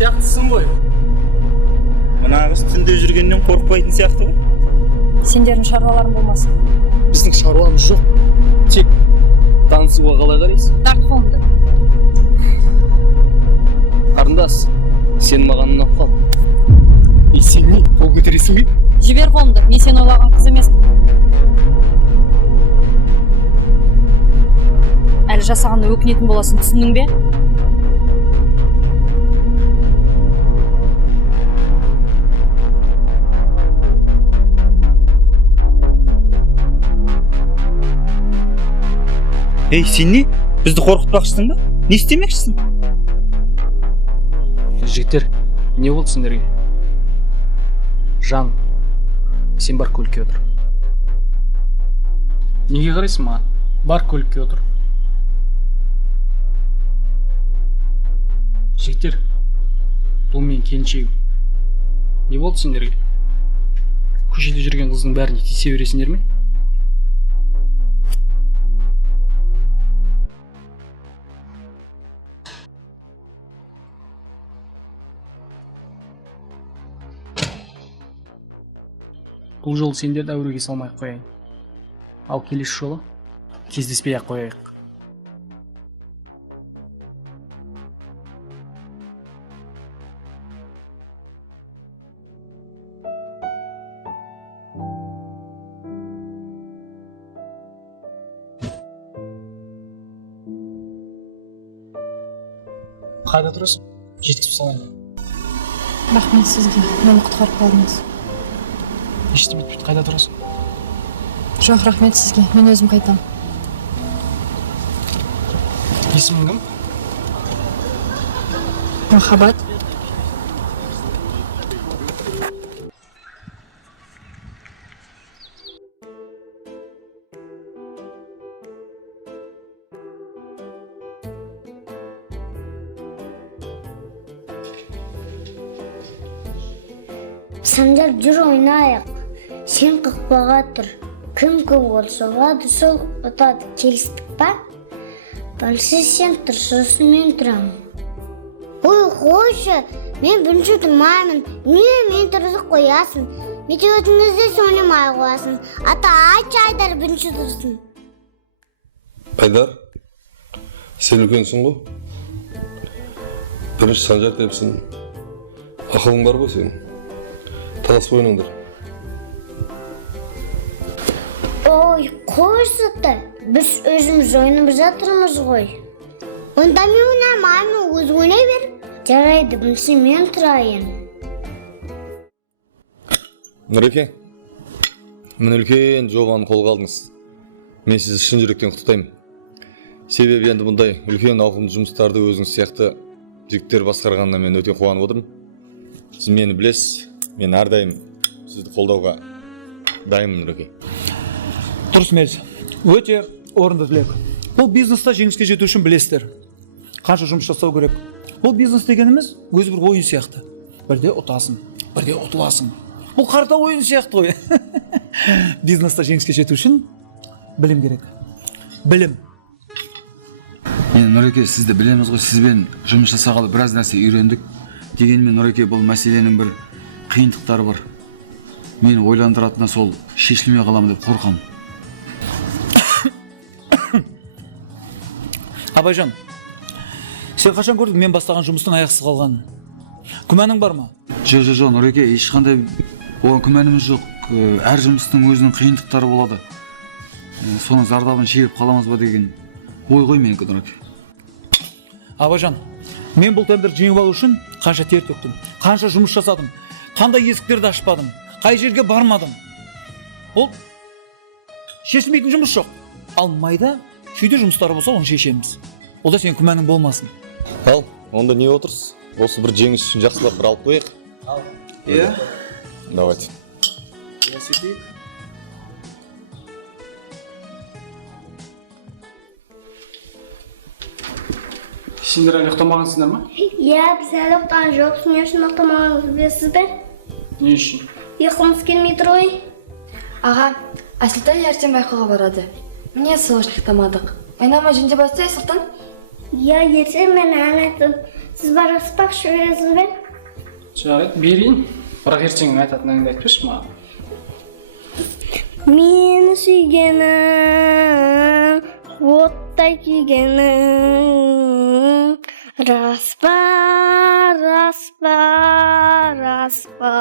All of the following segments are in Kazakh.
сияқтысың ғой. Мына қыз түнде жүргеннен қорықпайтын сияқты ғой. Сендердің шаруаларың болмасын. Біздің шаруамыз жоқ. Тек танысуға қалай қарайсың? Тарт қолымды. Қарындас, сен маған ұнап қал. Сен не, қол көтересің бе? Жібер қолымды, мен сен ойлаған қыз емеспін. Әлі жасағанда өкінетін боласың, түсіндің бе? Ей, сен не? Бізді қорқытпақшысың ба? Не істемекшісің? Жігіттер, не болды сендерге? Жан, сен бар көлікке отыр. Неге қарайсың маған? Бар көлікке отыр. Жігіттер, бұл мен келіншегім. Не болды сендерге? Көшеде жүрген қыздың бәріне тиісе бересіңдер ме? Бұл жолы сендерді әуреге салмай-ақ қояйын. Ал келесі жолы кездеспей-ақ қояйық. Қайда тұрасың? Жеткізіп салайын. Рахмет сізге, мені құтқарып қалдыңыз. Естімейді, қайда тұрасың? Жоқ, рахмет сізге, мен өзім қайтам. Есімің кім? Махаббат. Санжар, жүр ойнайық. Сен қақпаға тұр. Кім гол соғады, сол ұтады. Келістік па? Бірінші сен тұр, сосын мен тұрамын. Ой, қойшы, мен бірінші тұрмаймын. Не мен тұрды қоясың? Метеотыңызды ойнамай қоясың. Ата айтшы Айдар бірінші тұрсын. Айдар, сен үлкенсің ғой. Бірінші Санжар депсің. Ақылың бар ғой сенің. Таласпай ойнаңдар. Ой, қойсықты. Біз өзіміз ойнап жатырмыз ғой. Онда мен ойнамаймын, өз ойнай бер. Жарайды, бірінші мен тұрайын. Нұреке, мен үлкен жобаны қолға алдыңыз. Мен сізді шын жүректен құттықтаймын. Себебі енді бұндай үлкен ауқымды жұмыстарды өзіңіз сияқты жігіттер басқарғанына мен өте қуанып отырмын. Сіз мені білесіз. Мен әрдайым сізді қолдауға дайынмын, Нұреке. Дұрыс Мелс, өте орынды тілек. Бұл бизнеста жеңіске жету үшін білесіздер. Қанша жұмыс жасау керек. Бұл бизнес дегеніміз өзі бір ойын сияқты. Бірде ұтасың, бірде ұтыласың. Бұл қарта ойын сияқты ғой. Бизнеста жеңіске жету үшін білім керек. Білім. Нұреке, сізді білеміз ғой, сізбен жұмыс жасағалы біраз нәрсе үйрендік. Дегенмен Нұреке, бұл мәселенің бір қиындықтары бар. Мені ойландыратыны сол шешілмей қаламын деп қорқамын. Абайжан, сен қашан көрдің мен бастаған жұмыстың аяқсыз қалғанын? Күмәнің бар ма? Жоқ, Нұреке, ешқандай оған күмәніміз жоқ. Әр жұмыстың өзінің қиындықтары болады. Соның зардабын шегіп қаламыз ба деген ой ғой менікі, Нұреке. Абайжан, мен бұл тендерді жеңіп алу үшін қанша тер төктім, қанша жұмыс жасадым, қандай есіктерді ашпадым, қай жерге бармадым. Бұл шешілмейтін жұмыс жоқ. Ал майда шүйде жұмыстары болса, оны шешеміз. Ол да сен күмәнің болмасын. Ал, онда не отырсыз? Осы бір жеңіс үшін жақсылап бір алып қояйық. Ал. Иә? Давайте. Сендер әлі ұйықтамағансыңдар ма? Иә, біз әлі ұйықтаған жоқпыз. Не үшін ұйықтамағаныңызды білесіз бе? Не үшін? Ұйқымыз келмей тұр ғой. Аға, Асылтан ертең байқауға барады. Міне сол үшін ұйықтамадық. Ойнама жөнде бастай, Асылтан? Иә, ертең мен ән айтып, Сіз бараспақшы өзіңіз бен? Жарайды, берейін. Бірақ ертең айтатын әңгімені айтпашы маған. Мені сүйгенің, оттай күйгенің, рас па, рас па, рас па.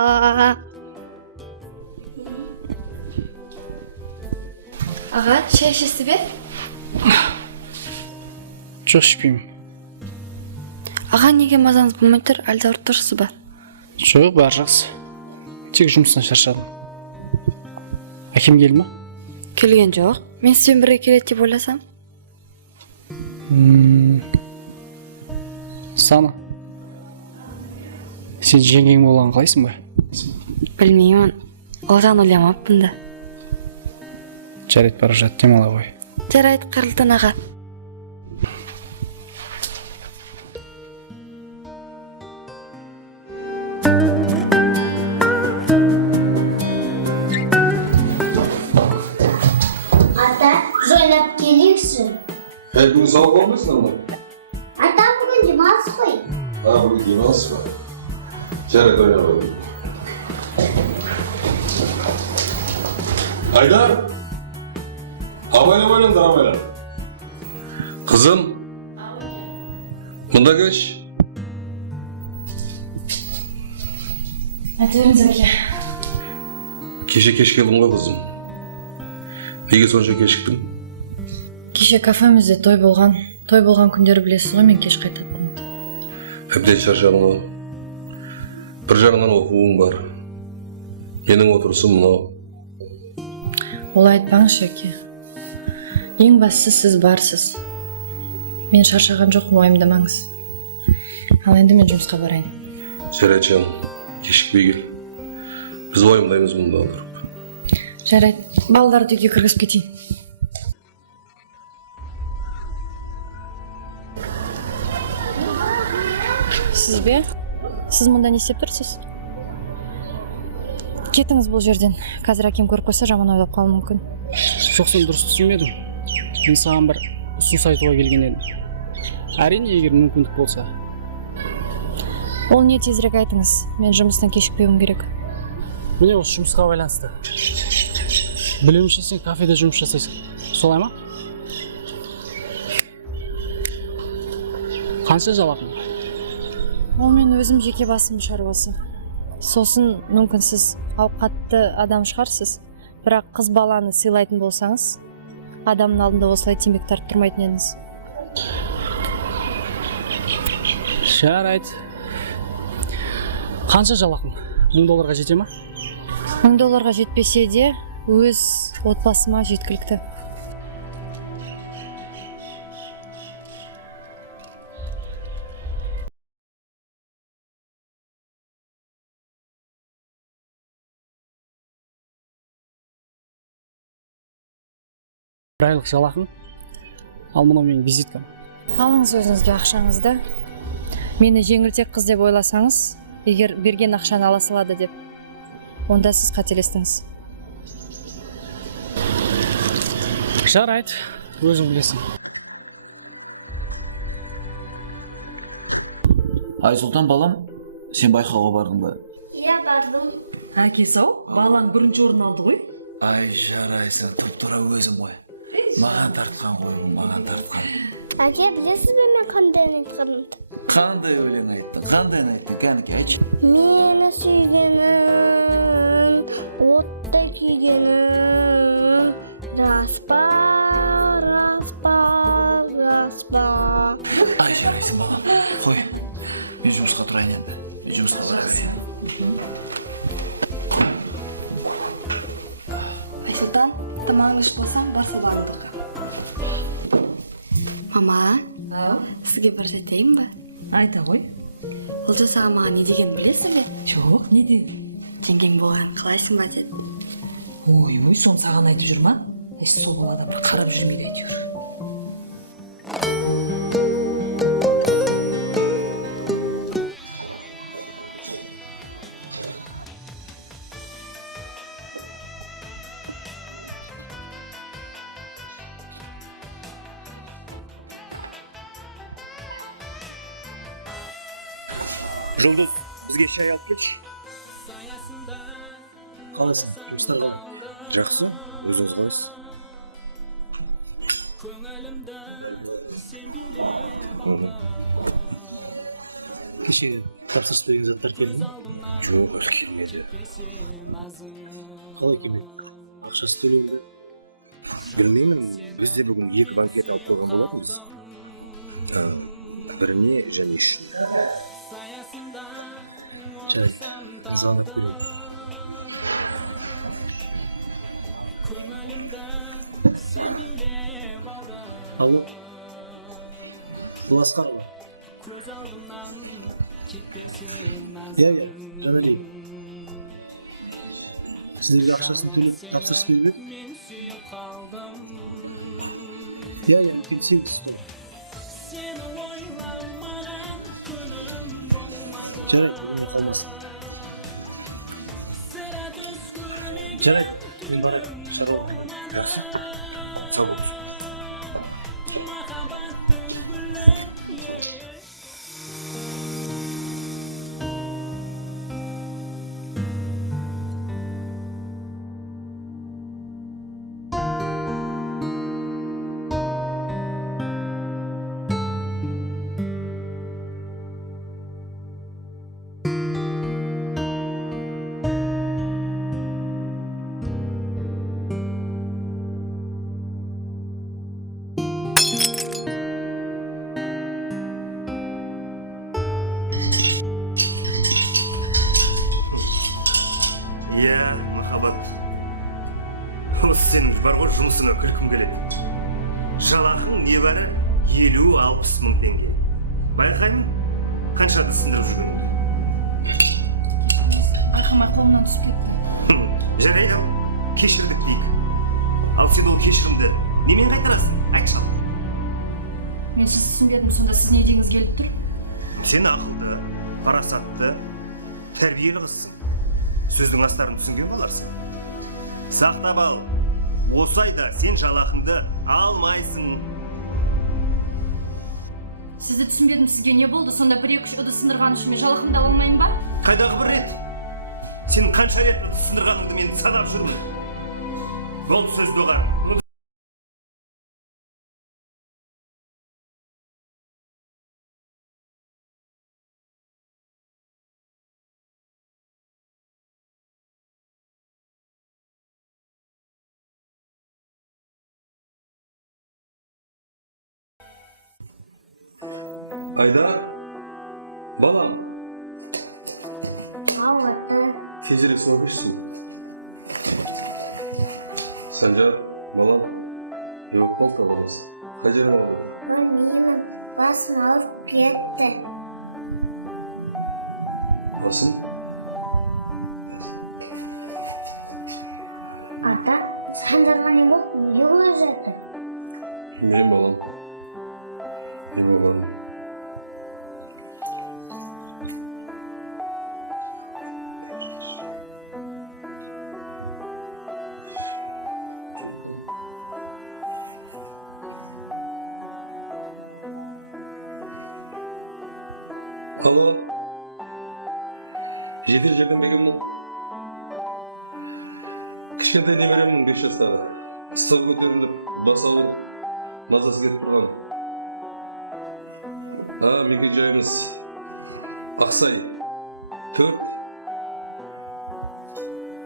Аға, шай ішесіз бе? Жоқ, ішпеймін. Аға, неге мазаңыз болмай тұр? Әлде ауырып тұрсыз ба? Жоқ, бәрі жақсы. Тек жұмыстан шаршадым. Әкем келді ма? Келген жоқ. Мен сізбен бірге келеді деп ойласам. Сана. Сен жеңгең болғанын қалайсың ба? Білмеймін. Ол жағын ойламаппын да. Жарайды, бара жат, демала ғой. Жарайды, қайырлы аға. Ата, жойнап келейікші. Бүгін сауық болмайсың ма? Ата, бүгін демалыс қой. Бүгін демалыс па? Жарайды, ойнап алайын. Айдар! Абайлап ойлаңдар, абайлап. Қызым, мұнда кеш. Айта беріңіз әке. Кеше кеш келдің ғой, қызым. Неге сонша кешіктің? Кеше кафемізде той болған күндері білесіз ғой, мен кеш қайтатынмын. Әбден шаршадың ғой. Бір жағынан оқуым бар. Менің отырысым мынау. Олай айтпаңызшы әке. Ең бастысы сіз барсыз. Мен шаршаған жоқпын, уайымдамаңыз. Ал енді мен жұмысқа барайын. Жарайды жаным, кешікпей кел. Біз уайымдаймыз мұнда отырып. Жарайды, балаларды үйге кіргізіп кетейін. Сіз бе? Сіз мұнда не істеп тұрсыз? Кетіңіз бұл жерден. Қазір әкем көріп қойса жаман ойлап қалуы мүмкін. Жоқ, сен дұрыс түсінмедің. Мен саған бір ұсыныс айтуға келген едім. Әрине, егер мүмкіндік болса. Ол не, тезірек айтыңыз. Мен жұмыстан кешікпеуім керек. Міне осы жұмысқа байланысты. Білуімше сен кафеде жұмыс жасайсың. Солай ма? Қанша жалақың? Ол мен өзім жеке басым шаруасы. Сосын мүмкін сіз ауқатты адам шығарсыз, бірақ қыз баланы сыйлайтын болсаңыз, адамның алдында осылай темекі тартып тұрмайтын едіңіз. Жарайды. Қанша жалақың? $1000 жете ма? $1000 жетпесе де, өз отбасыма жеткілікті. Бір айлық жалақың, ал мынау менің визиткам. Алыңыз өзіңізге ақшаңызды. Мені жеңілтек қыз деп ойласаңыз, егер берген ақшаны ала салады деп, онда сіз қателестіңіз. Жарайды, өзің білесің. Айсұлтан балам, сен байқауға бардың ба? Иә, бардым. Әкесі-ау, балаң бірінші орын алды ғой. Ай, жарайсың, тұп-тура өзім ғой. Маған тартқан ғой, маған тартқан. Әке, білесіз бе мен қандай ән айтқанымды? Қандай өлең айттың, қандай ән айттың, кәніке айтшы. Мені сүйгенің, оттай күйгенің, рас па, рас па, рас па. Ай, жарайсың балам, қой. Мен жұмысқа тұрайын енді. Мен жұмысқа барайын. Айсұлтан, тамағыңды ішіп болсам, бар сабағыңды. Мама, сізге бір жай айтайын ба? Айта ғой. Ол жасаған маған не деген білесің бе? Жоқ, не деді? Жеңгең болған қалайсың ба деді. Ой, соны саған айтып жүр ма? Сол балада бір қарап жүрмейді әйтеуір. Жұлдыз, бізге шай алып келші. Қалайсың? Жұмыстар қалай? Жақсы, өзіңіз қалайсыз? Кеше тапсырыс берген заттар келді ме? Жоқ, әлі келмеді. Қалай келмеді? Ақшасы төленді. Білмеймін, біз де бүгін 2 банкет алып қойған болатынбыз. Біріне және үшін. Жарайды, звонок берейін. Алло, бұл Асқар ғой. Иә, жаңа дейін. Сіздерге ақшасын төлеп тапсырыс беріп еді? Иә, келісеміз ғой. Жарайды, мен қалмасын. Жарайды, мен барайын, шаруа. Жақсы, сау болыңыз. Иә, махаббат. Осы сенің бар ғой жұмысыңа күлкім келеді. Жалақың небәрі 50-60 мың теңге. Байқаймын, қаншады сындырып жүрген. Байқамай қолымнан түсіп кетті. Жарайды, кешірдік дейік. Ал сен ол кешірімді немен қайтарасың? Айтшы. Мен сіз түсінбедім, сонда сіз не дегіңіз келіп тұр? Сен ақылды, парасатты, тәрбиелі қызсың. Сөздің астарын түсінген боларсың. Сақтап ал. Осы айда сен жалақыңды алмайсың. Сізді түсінбедім, сізге не болды? Сонда 1-2 ыдыс сындырған үшін мен жалақымды ала алмаймын ба? Қайдағы бір рет? Сен қанша рет ыдыс сындырғаныңды мен санап жүрмін. Бұл сөз доғар. Айдар, балам, Ау, ата. тезірек сау бершісің. Санжар, балам, не болып қалды баласы? Қай жерің ауырды? Білмеймін, басым ауырып кетті. Басың? Ата, Санжарға не болды? Неге олай жатыр? Мен балам. Не болғаны? Алло, жедел жәрдем бегемнің кішкентай немеремнің 5 жастағы ыстығы көтеріліп бас ауырып мазасы кетіп тұрған. Мекен жайымыз Ақсай 4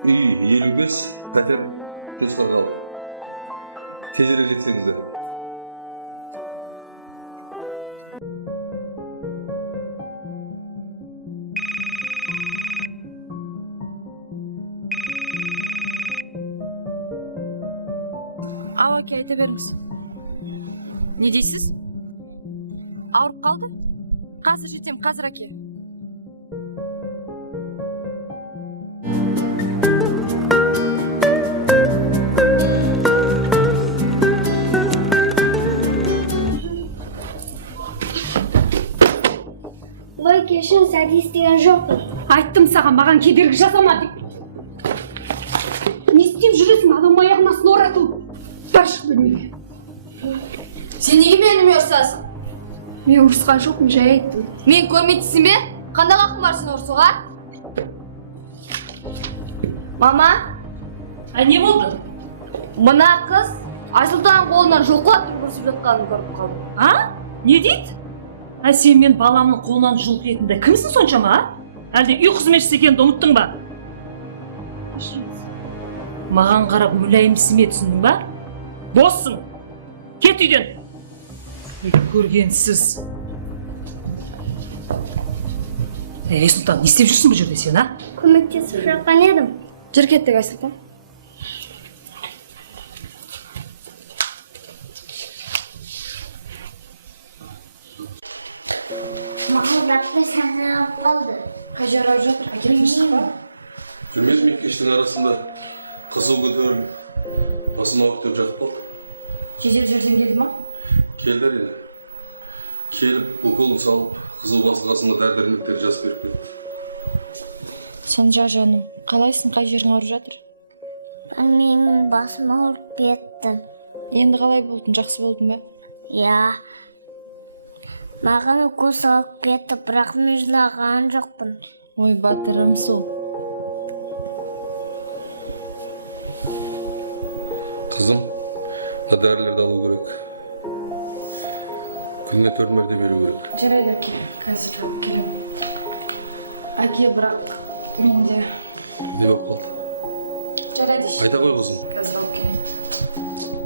үй 55 пәтер 146. Тезірек жетсеңіздер. Ау, әке, айта беріңіз. Не дейсіз? Ауырып қалды? Қазір жетем, қазір, әке. Ой, кешір, сәді істеген жоқпын. Айттым саған, маған кедергі жасама деп. Не істеп жүресің, адам аяғына оратылып? Бар шық бөлмеге. Сен неге мені ұрсасың? Мен ұрысқан жоқпын, жай айттым. Мен көрмейтсің бе? Қандай қақың бар сен ұрсуға? Мама, Не болды? мына қыз Айсұлтан қолынан жұлқылап тұрып көрсіп жатқанын көріп қалдым. Не дейді? Сен мен баламның қолынан жұлқ етінде кімсің соншама? Әлде үй қызметшісі екеніңді ұмыттың ба? Маған қарап мүләйімсіме түсіндің ба? Боссың. Кет үйден. Көргенсіз. Айсұлтан, не істеп жүрсің бұл жерде сен, Көмектесіп жатқан едім. Жүр кеттік, Айсұлтан. Мақұлдатпай саңырап қалды. Қай жер ауырып жатыр? Әкеліп шықпа. Жүрмес меккештің арасында қызу көтеріліп басым ауырып деп жатып қалды. Жедел жәрдем келді ма? Келді әрине. Келіп уколын салып қызу басылғасында дәрі-дәрмектер жазып беріп кетті. Санжар жаным, қалайсың, қай жерің ауырып жатыр? Менің басым ауырып кетті. Енді қалай болдың, жақсы болдың ба? Я, маған укол салып кетті, бірақ мен жылаған жоқпын. Ой, батырым сол. Қызым, дәрілерді алу керек. Күнге 4 мәрте беру керек. Жарайды, әке, қазір алып келемін. Әке, бірақ менде... Не болып қалды? Жарайды, Айта қой қызым. қазір алып келемін.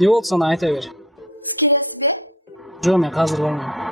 Не болды sana айта бер. Жоқ, мен қазір бармаймын.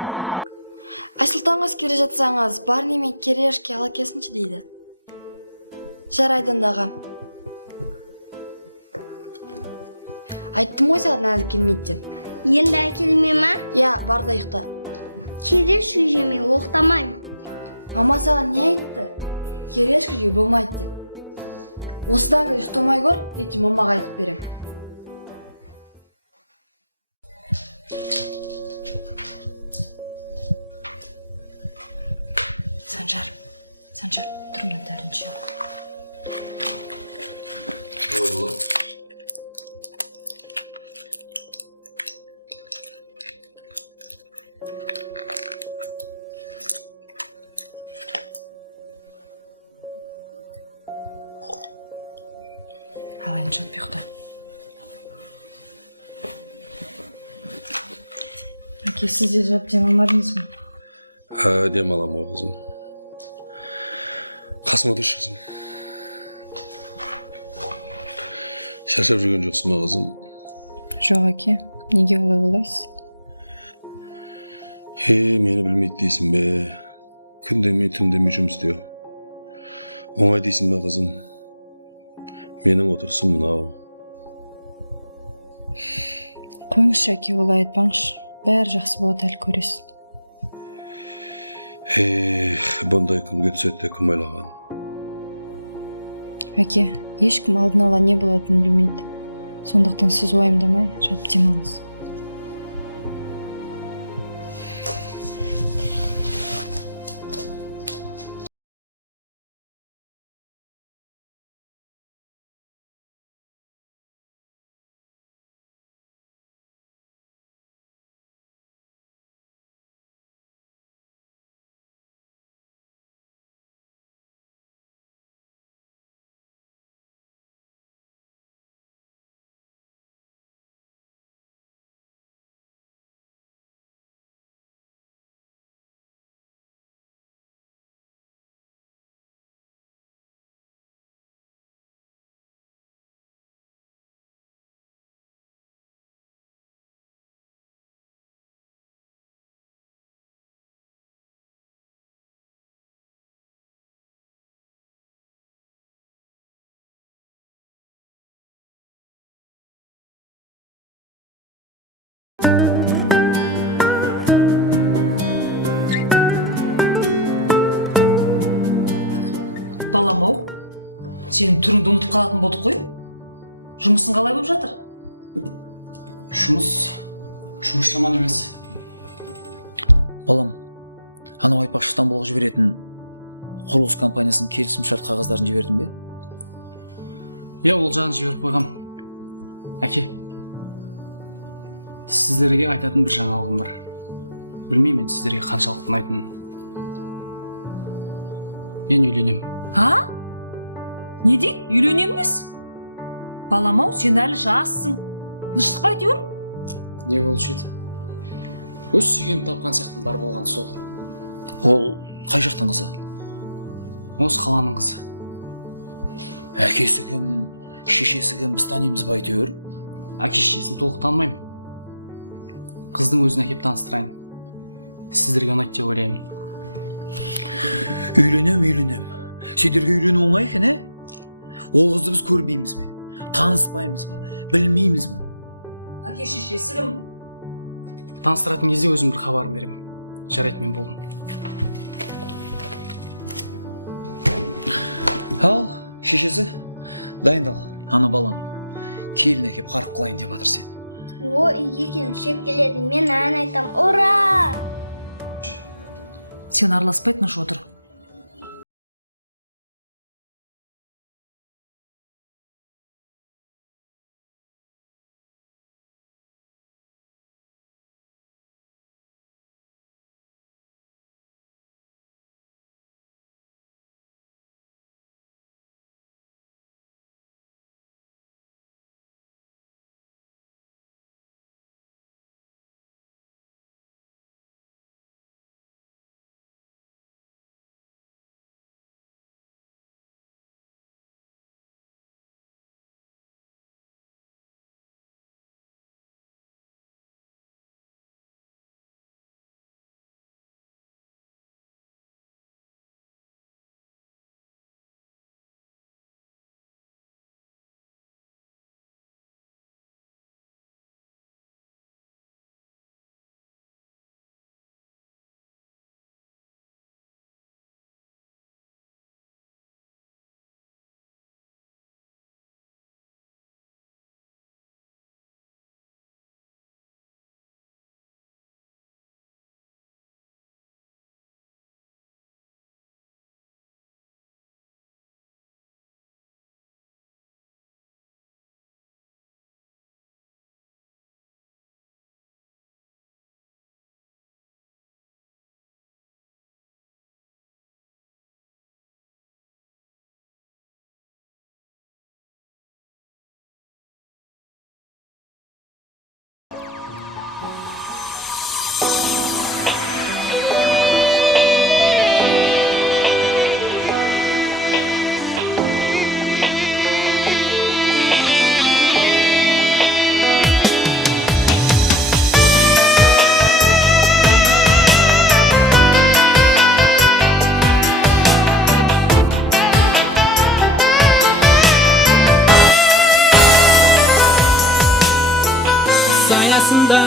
саясында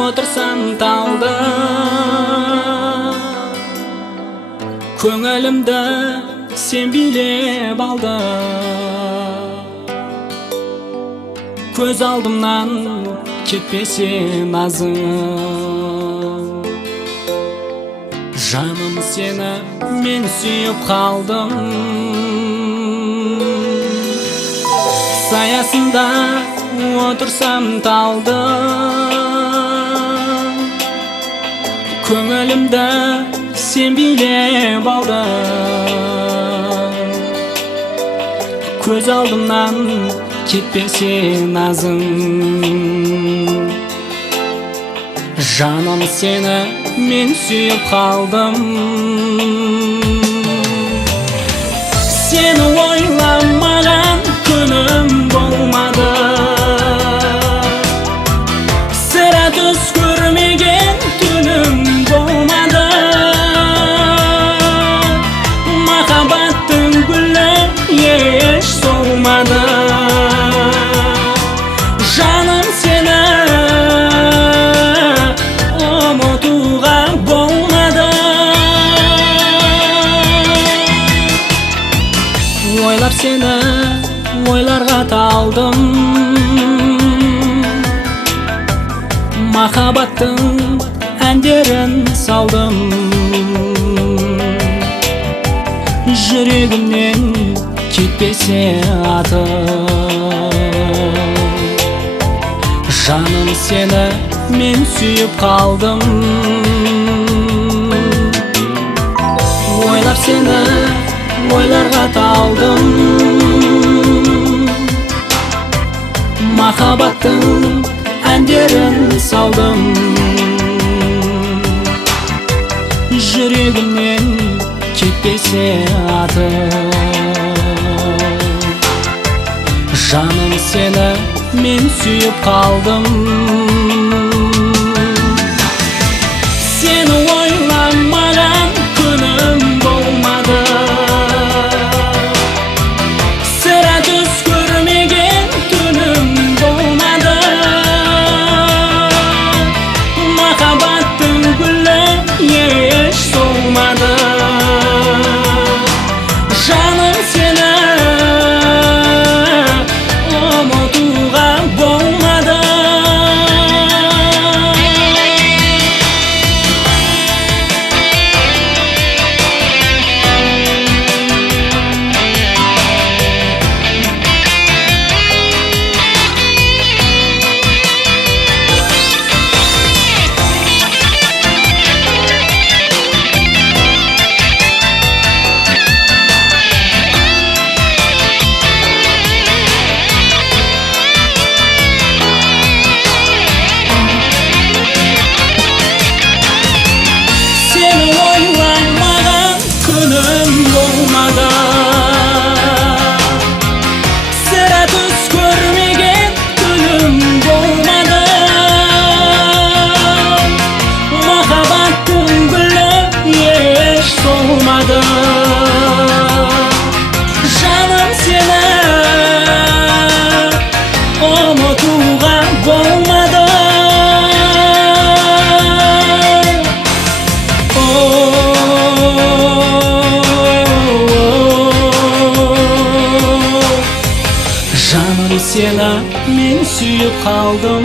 отырсам талды, көңілімді сен билеп алды. Көз алдымнан кетпесе назың, жаным сені мен сүйіп қалдым. Саясында отырсам талды, көңілімді сен билеп алды. Көз алдымнан кетпесе назың, жаным сені мен сүйіп қалдым. Сені ойламаған күнім болмады, сірә түс көрмеген түнім болмады. Махаббаттың гүлі еш солмады, жаным сені ұмытуға болмады. Ойлап сені ойларға талдым, махаббаттың әндерін салдым. Жүрегімнен кетпесе аты, жаным сені мен сүйіп қалдым. Ойлап сені ойларға талдым, махаббаттың әндерін салдым. Жүрегімнен кетпесе аты, жаным сені мен сүйіп қалдым. Сені ойламаған күнім болмады, сірә түс көрмеген түнім болмады. Махаббаттың гүлі еш солмады, жаным сені ұмытуға болмады. Seni oylamаған күнім болмады, сірә түс көрмеген түнім болмады. Махаббаттың гүлі еш солмады, жаным сені ұмытуға болмады. Жаным сені мен сүйіп қалдым.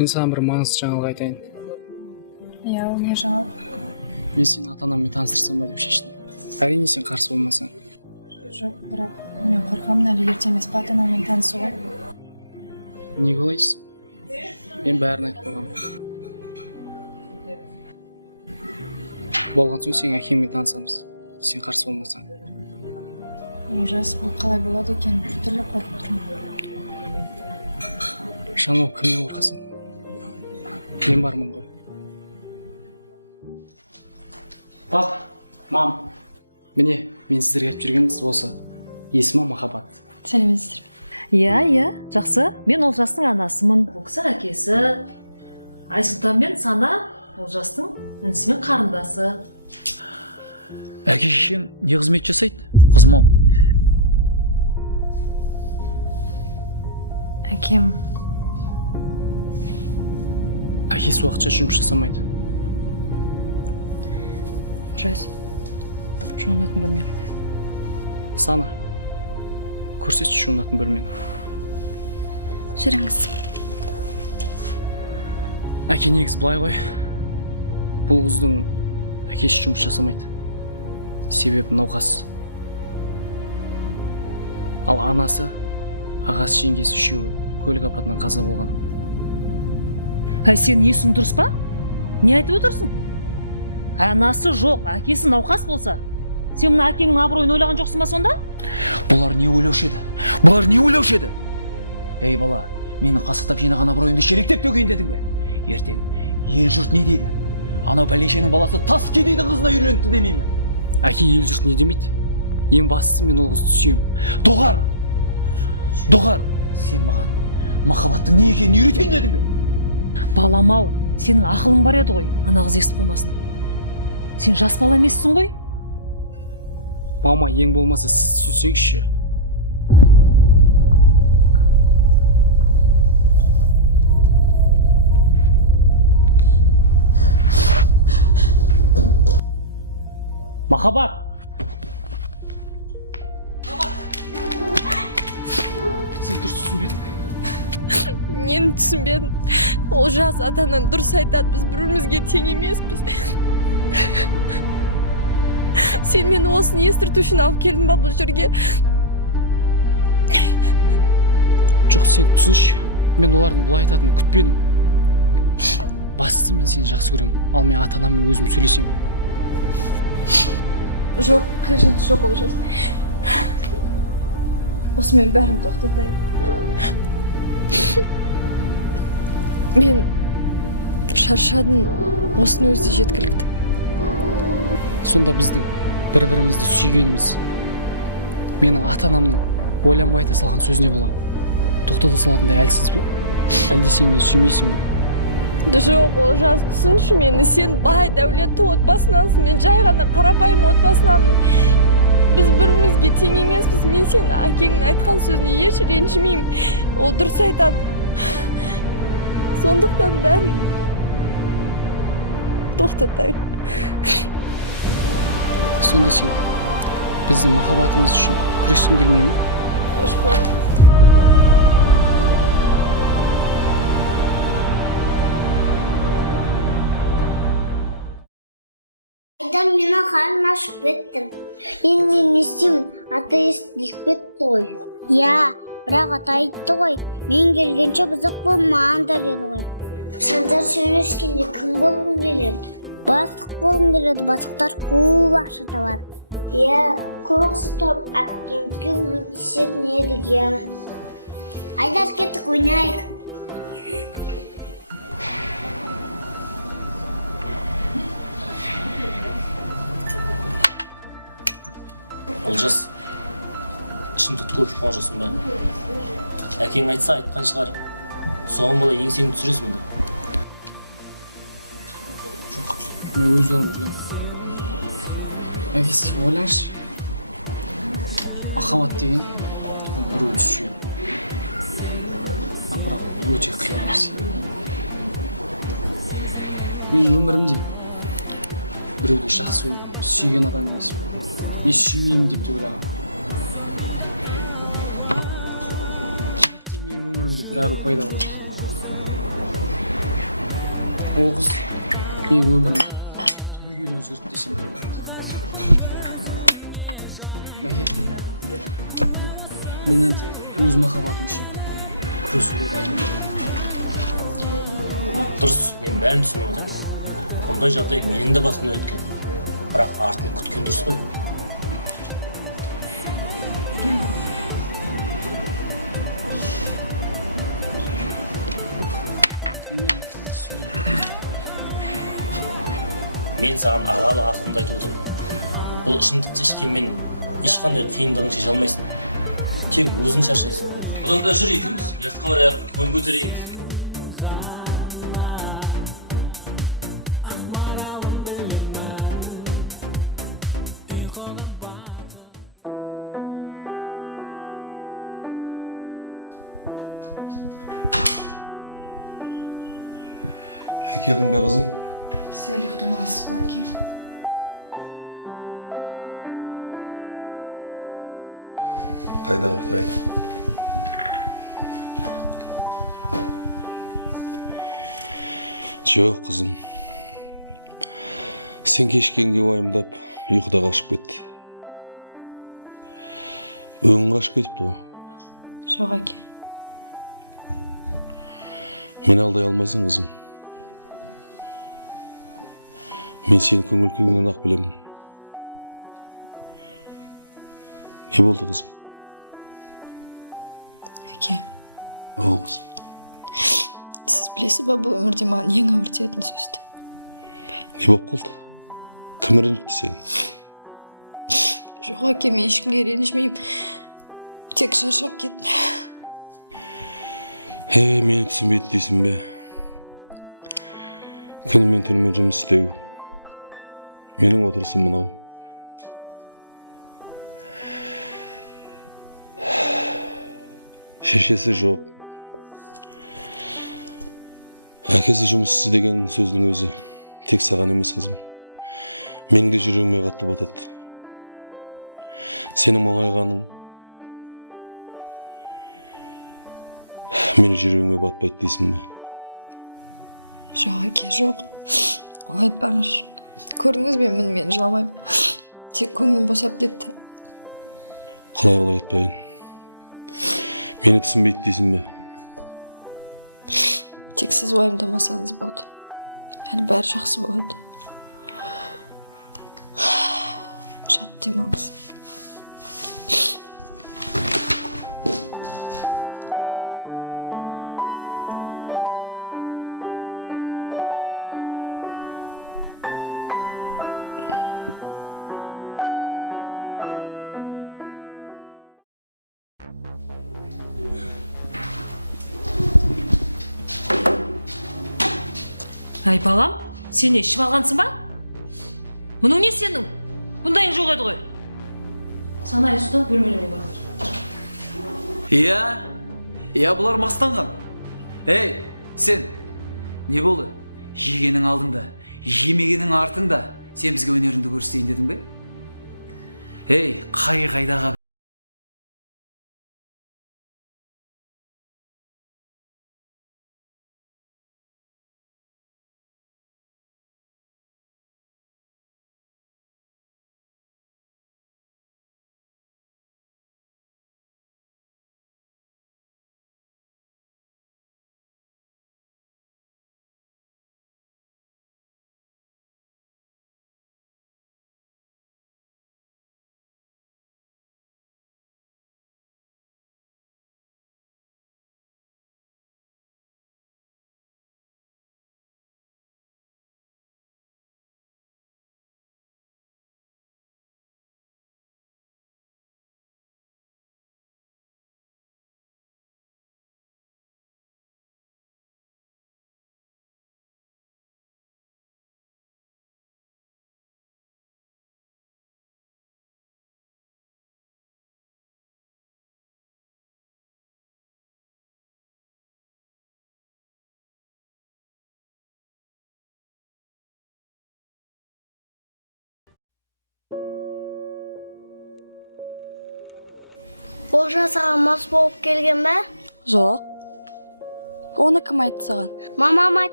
Мен саған бір маңызды жаңалық айтайын. Иә, ол не?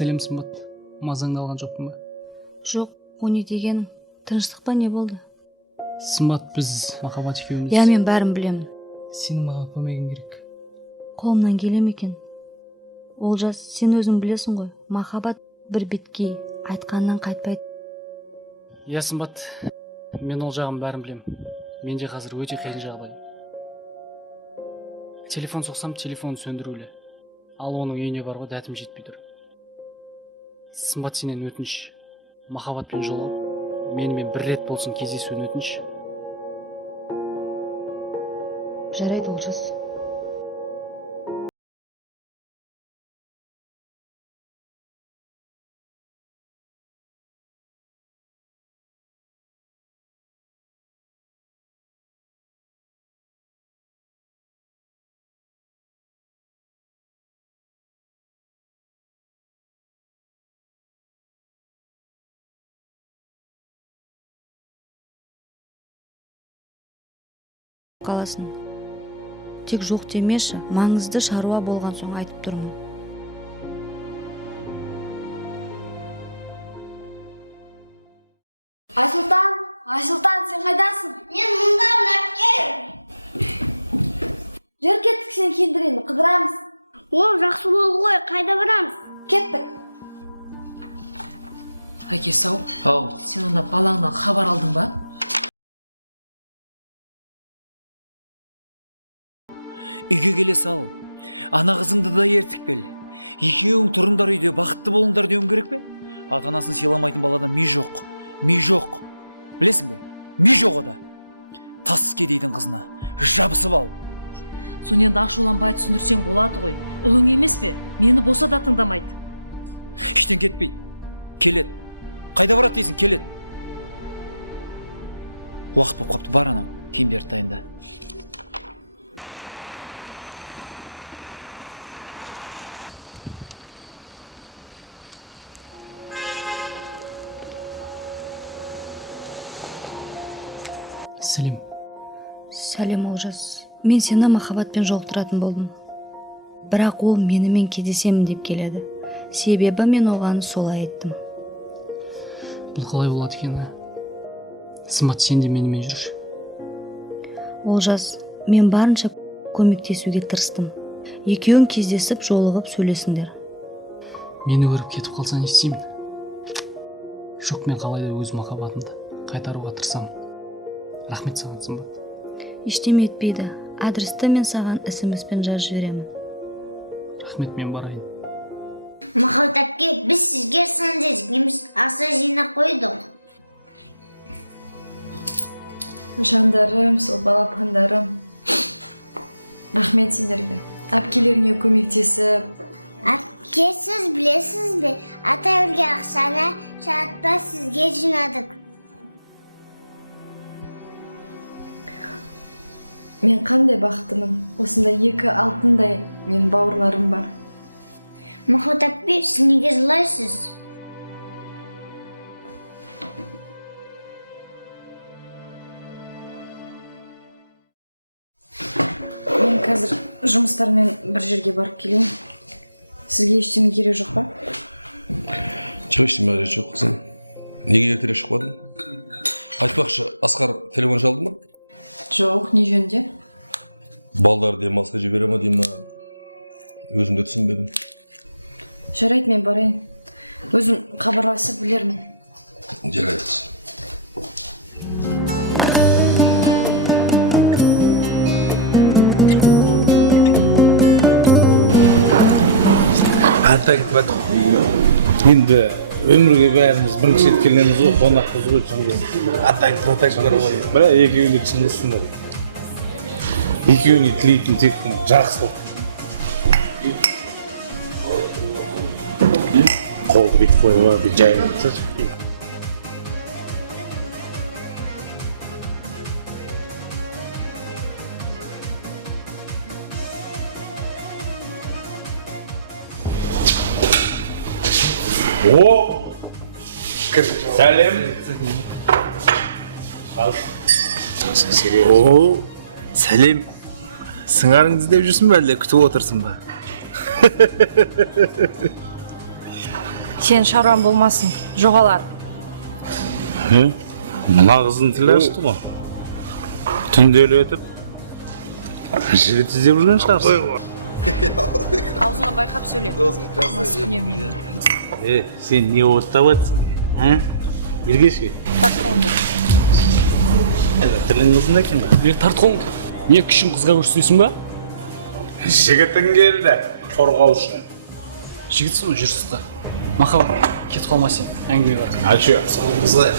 сәлем сымбат, мазаңды алған жоқпын ба? Жоқ, о не деген тыныштық па, не болды? Сымбат, біз махаббат екеуміз. Я, мен бәрін білемін. Сенің маған көмегің керек. Қолымнан келе ме екен? Олжас, сен өзің білесің ғой, махаббат бір беткей, айтқаннан қайтпайды. Иә, Сымбат, мен ол жағын бәрін білем. Менде қазір өте қиын жағдай. Телефон соқсам, телефон сөндірулі. Ал оның үйіне баруға дәтім жетпей тұр. Сымбат, сенен өтініш. Махаббатпен жолығып, менімен бір рет болсын кездесуін өтініш. Жарайды, Олжас. Қаласын. Тек жоқ демеші, маңызды шаруа болған соң айтып тұрмын. Сәлем. Сәлем, Олжас. Мен сені махаббатпен жолықтыратын болдым. Бірақ ол менімен кездесемін деп келеді. Себебі мен оған солай айттым. Бұл қалай болады екен? Сымбат, сен де менімен жүрші. Олжас, мен барынша көмектесуге тырыстым. Екеуің кездесіп, жолығып сөйлесіңдер. Мені көріп кетіп қалса не істеймін? Жоқ, мен қалайда өз махаббатымды қайтаруға тырысамын. Рахмет саған, Сымбат. Ештеме етпейді. Адресті мен саған SMS-пен жазып жіберемін. Рахмет, мен барайын. Енді өмірге бәріміз бірінші рет келгеніміз ғой, қонақпыз ғой, атайын бірақ екеуіне шыңғысыңдар. Екеуіне тілейтін тек жақсылық. Қолды бүйтіп қойға, бүйтіп жайып тұрсашы. О! Сәлем! О, сәлем. Сыңарыңды іздеп жүрсің бе, әлде күтіп отырсың ба? Сен шаруан болмасын, жоғалар. Мына қыздың тілі ашты ғой. Түнделі өтіп, жігіт іздеп жүрген шығарсың. Сен не оттап жатсың? Ергешке. Тілің қызында екен ба? Тартқың, не күшін қызға көрсетесің ба? Жігітің келді, қорғаушы. Жігітсің ғой, жүрсіз да. Махаббат, кетіп қалма сен, әңгіме бар. Ачу. Қызлай.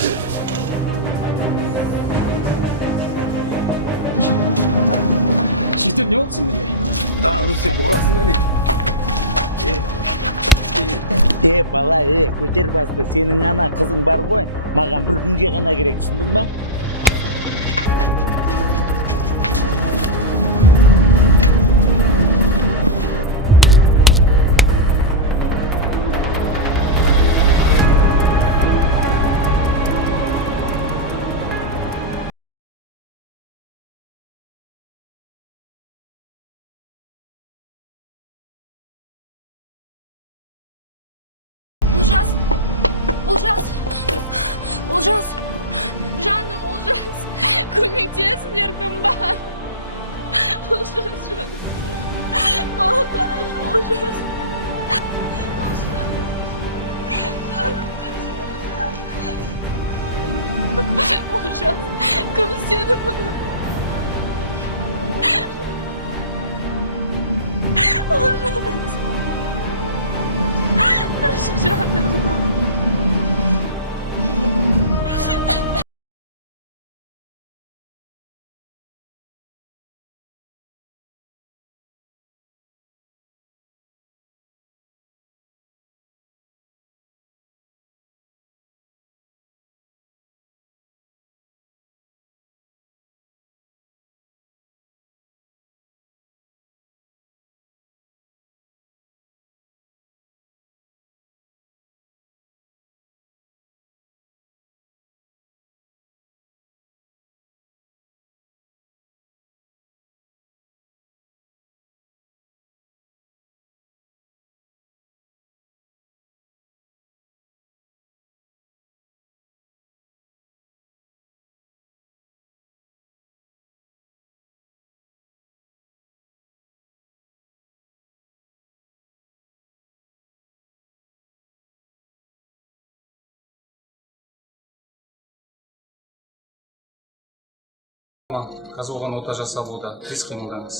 Қазір оған ота жасалуда, тез қимылдаңыз.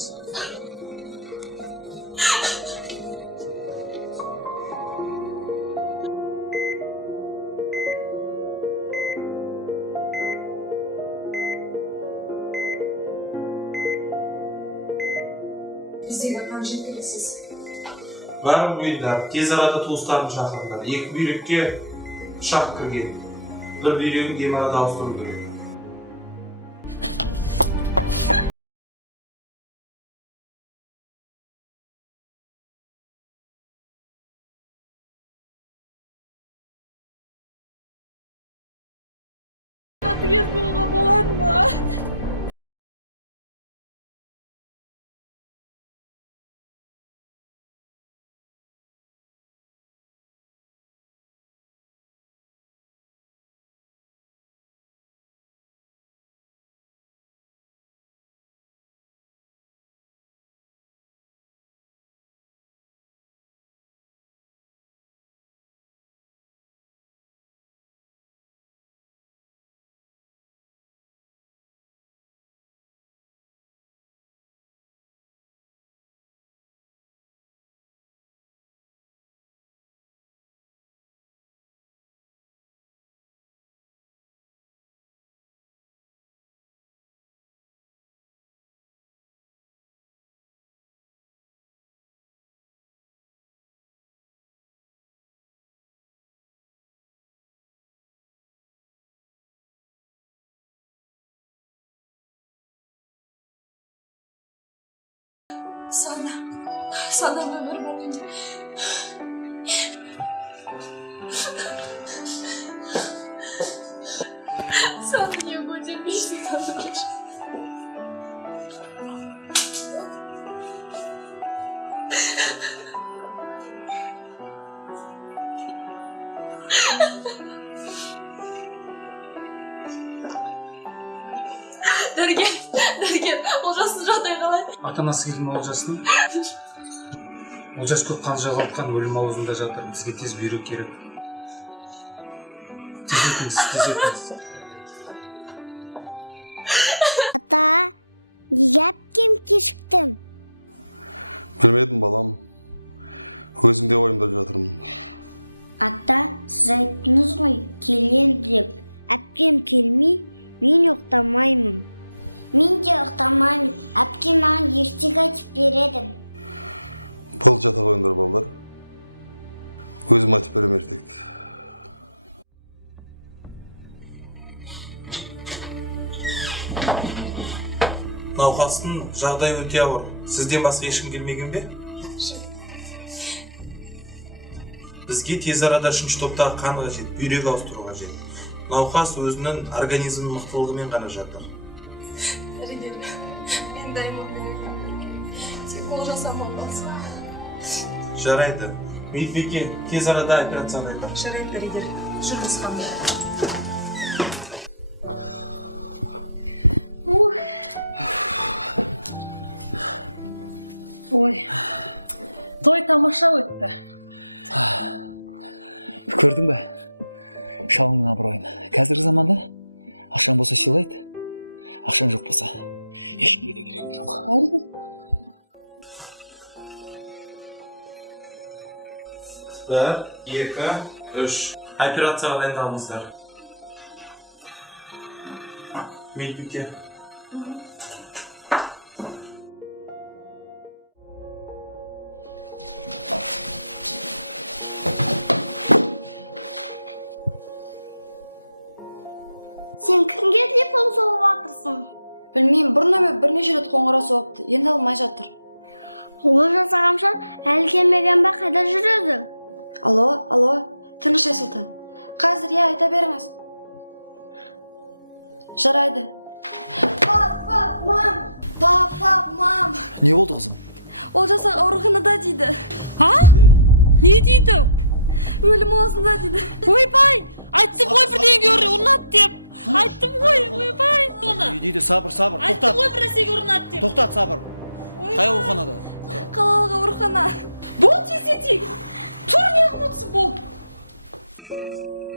Біздегі қан жеткіліксіз. Бәрі бұйындар, тез арада туыстарын шақырыңдар. 2 бүйрекке ұшақ кірген. 1 бүйрегін тез арада ауыстыру керек. Sana ömür boyunca. Sana niye koca bir şey tanımış? Дәрігер, Олжастың жағдайы қалай? Ата-анасы келген Олжастың. Олжас көп қан жоғалтқан, өлім аузында жатыр. Бізге тез бүйрек керек. Тез етіңіз. Науқастың жағдайы өте ауыр. Сізден басқа ешкім келмеген бе? Бізге тез арада 3-ші топтағы қан қажет, бүйрек ауыстыру қажет. Науқас өзінің организмінің мықтылығымен ғана жатыр. Дәрігер, мен дайынмын. Тек Олжас аман қалсын. Жарайды. Медбике, тез арада операцияны айтар. Жарайды, дәрігер. Жүріңіз қандай. Бір, екі, үш. Операцияға дайындалыңыздар. Медбике.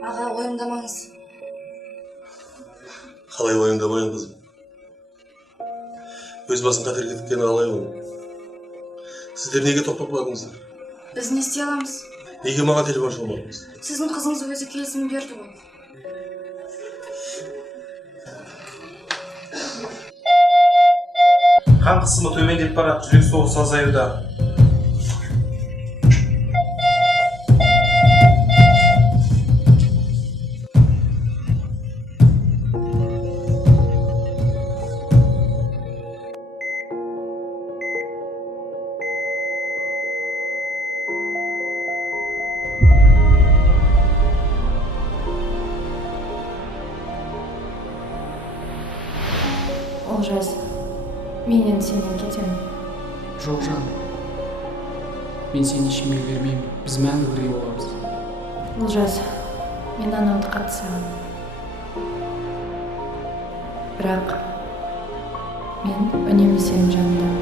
Аға, ойымдамаңыз. Қалай ойымдамайын қызым? Өз басын қатерге тіккені қалай оны? Сіздер неге тоқтап қалдыңыздар? Біз не істей аламыз? Неге маған телефон шалмадыңыз? Сіздің қызыңыз өзі келісім берді ғой. Қан қысымы төмендеп барады, жүрек соғысы азаюда. Олжас, мен енді сенен кетемін. Жоқ, жан. Мен сені ешкімге бермеймін. Біз мәңгі бірге боламыз. Олжас, мен анамды қатты сағындым. Бірақ мен үнемі сенің жаныңдамын.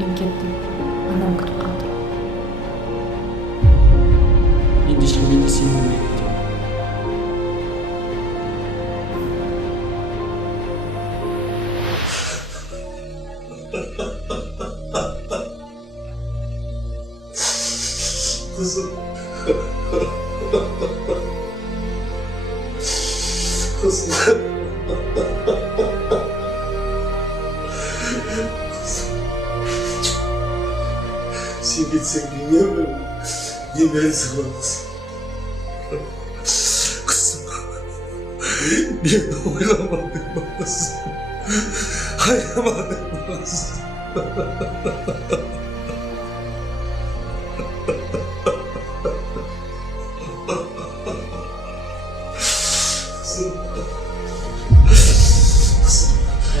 Мен кеттім, анам күтіп қалды. Ендеше мен де сенің бірге кетемін. Kızım. Kızım. Sen gitsen bilmiyorum. Yemeğini sıkılamazsın. Kızım. Bir de oynamadım babasın. Hayamadım babasın.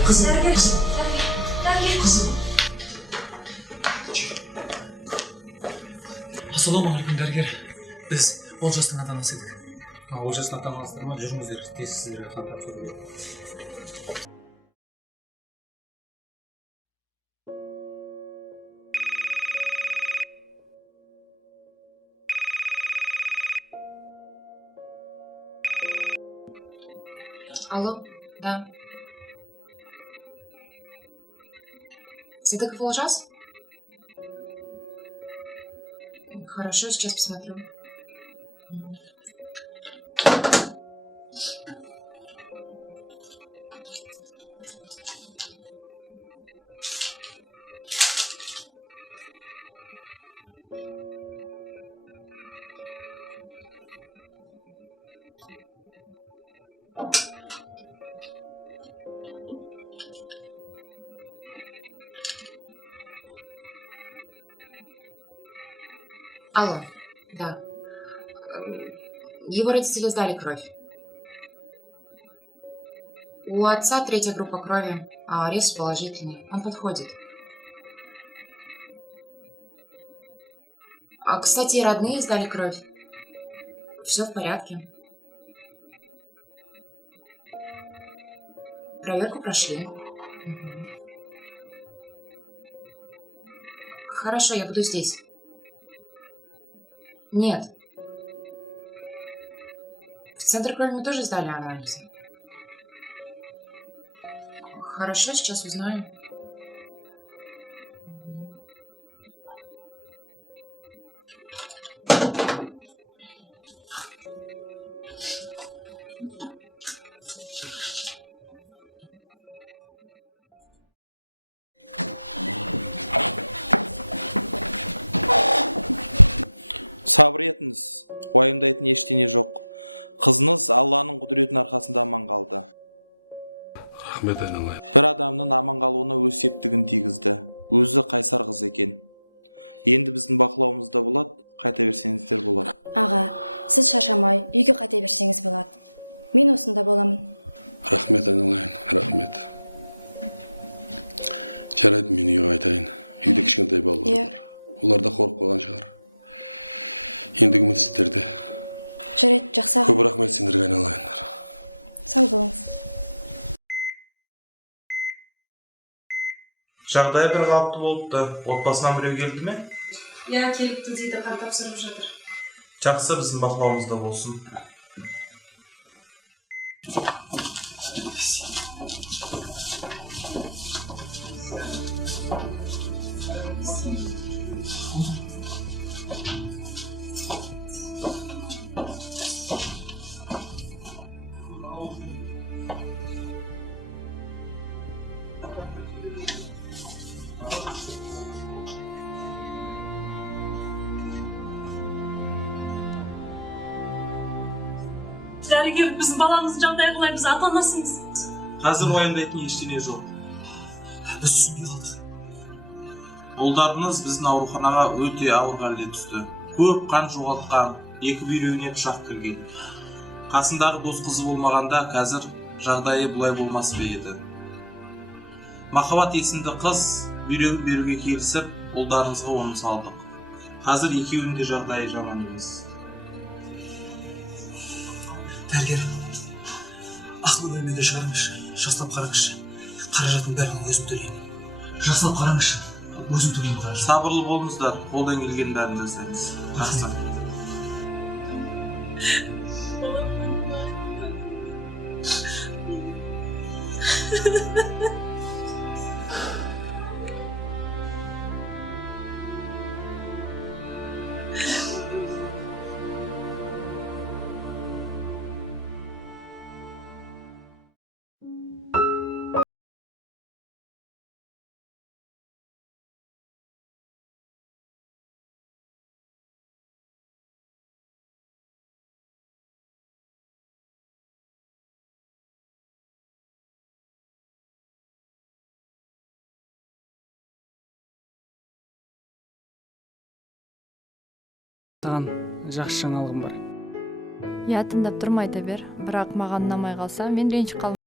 Kızım. Dərgər, Kızım. dərgər. Kızım. Ассаламағалейкум, дәрігер. Біз Олжастың ата-анасы едік. Олжасын атамаңыздар ма, жүріңіздер, тез сіздерге қан тапсыру керек. Алло, да. Садыков Олжас? Хорошо, сейчас посмотрю. Алло, да. Его родители сдали кровь. У отца 3-я группа крови, а резус положительный. Он подходит. А, кстати, и родные сдали кровь. Все в порядке. Проверку прошли. Угу. Хорошо, я буду здесь. Нет. В центр крови мы тоже сдали анализы. Хорошо, сейчас узнаю. Рахмет, айналайын. Жағдайы бір қалыпты болыпты. Отбасынан біреу келді ме? Иә, келіпті дейді, қан тапсырып жатыр. Жақсы, біздің бақылауымызда болсын. Дәрігер, біздің баламыздың жағдайы қалай, біз ата-анасымыз. Қазір уайымдайтын ештеңе жоқ. Біз түсінбей қалдық. Ұлдарыңыз біздің ауруханаға өте ауыр халде түсті. Көп қан жоғалтқан, 2 бүйрегіне пышақ кірген. Қасындағы дос қызы болмағанда қазір жағдайы бұлай болмас па еді. Махаббат есімді қыз бүйрегін беруге келісіп, ұлдарыңызға оны салдық. Қазір екеуінің де жағдайы жаман емес. Дәрігер, ақылы бөлмеде шығарыңызшы, жасап қараңызшы. Қаражаттың бәрін өзім төлеймін. Жасап қараңызшы, өзім төлеймін қаражат. Сабырлы болыңыздар, қолдан келген бәрін жасаймыз. Жақсы. Саған жақсы жаңалығым бар. Я, тыңдап тұрмай айта бер, бірақ маған ұнамай қалса, мен ренжіп қаламын.